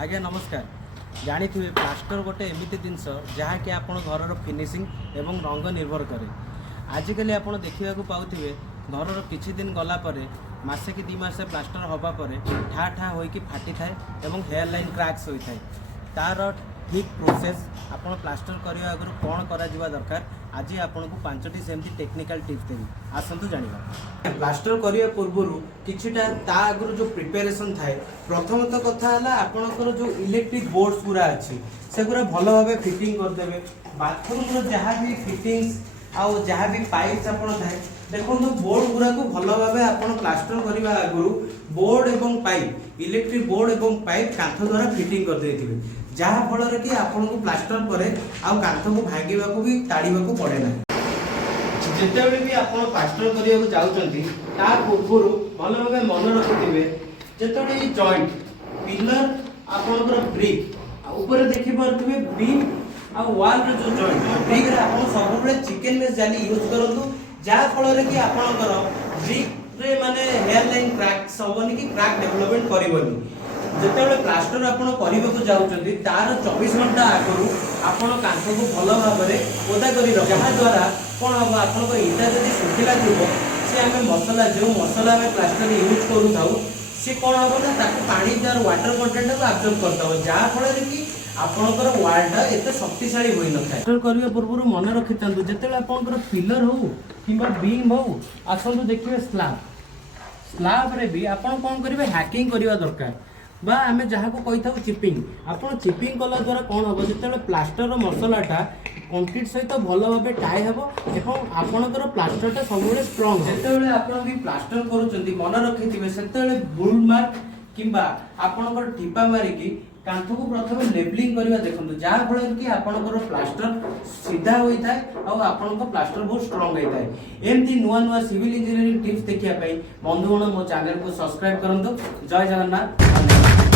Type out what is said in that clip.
आज्ञा नमस्कार। जानी थे प्लास्टर गोटे एमती जिनस जहाँकि आप घर फिनिशिंग एवं रंग निर्भर करे। आजिकल आप देखा पाथे घर किछि दिन गलापर मसे कि 2 मास प्लास्टर हवापर ठा ठा होइकी फाटी थाए एवं हेयर लाइन क्रैक्स होता है। तार ठीक प्रोसेस आप प्लास्टर करने आगु कौन करा दरकार आज आपन को 5टी सेमती टेक्निकल टिप्स देवी आसतु जानिबा। प्लास्टर करने पूर्व किछिटा ता आगु जो प्रिपरेशन थाए प्रथमतः कथा है आपणकर जो इलेक्ट्रिक बोर्ड्स पूरा अच्छी से पूरा भल भाव फिटिंग करदे। बाथरूम जहाँ भी फिटिंग्स आउ जहाँ भी पाइप्स आपन थाए देखो बोर्ड गुरा को भल भाव आपन प्लास्टर करने आगु बोर्ड एवं पाइप इलेक्ट्रिक बोर्ड एवं पाइप कांथ द्वारा फिटिंग कर देथिबे जहाँ फल कि आपन को प्लास्टर पर आउ कांथ को भांगा भी ताड़ा को पड़े ना। जितेबले भी आप प्लास्टर करने जाऊँगी तार पूर्व भल भाव मन रखिथे जिते जॉइंट पिलर आपंकर ब्रिक ऊपर देखिपे बीम आ वाल जो जॉइंट ब्रिक रे आप सब चिकेन मेस जाली यूज करूँ जहाँ फल कि आपंकर ब्रिक रे माने हेयर लाइन क्रैक्स हेनी कि क्रैक डेवलपमेंट करनी। जिते प्लास्टर आपको जाऊँगी तार 24 घंटा आगु आपण कांथ को भल भाव में ओदा कर जहाँद्वारा कौन हम आप इटा जब सुखिला थोड़ा सी आम मसला जो मसला आम प्लास्टर यूज करूँ सी कौन हम ना पानी तार वाटर कंटेंट को आब्जर्व करता जहाँफल कि आपणकर वालटा एत शक्तिशाली होई न थाए। करने पूर्व मन रखि था जिते आपंकर पिलर हो कि बीम हो आसतु देखिए स्लाब रे भी आप कौन करेंगे हैकिंग करवा दरकार बा आमे जहाँ को कही था चिपिंग आप चिपिंग कला द्वारा कौन हम जो प्लास्टर मसलाटा कंक्रीट सहित भल भाव टाई हम और आपणकर प्लास्टरटा सब स्ट्रंग जिते आप प्लास्टर करुँच मन रखिथे से बुल मार्क कि आपणकर टीपा मारिकी कांथ को प्रथम लेवलिंग करवा देखो जहाँ फल कि आपणकर प्लास्टर सीधा होता है और आपणकर प्लास्टर बहुत स्ट्रंग होता है। एमती नुआ नुआ सिविल इंजीनियरिंग टिप्स देखिए बंधुगण मो चैनल को सब्सक्राइब करूँ। जय जगन्नाथ।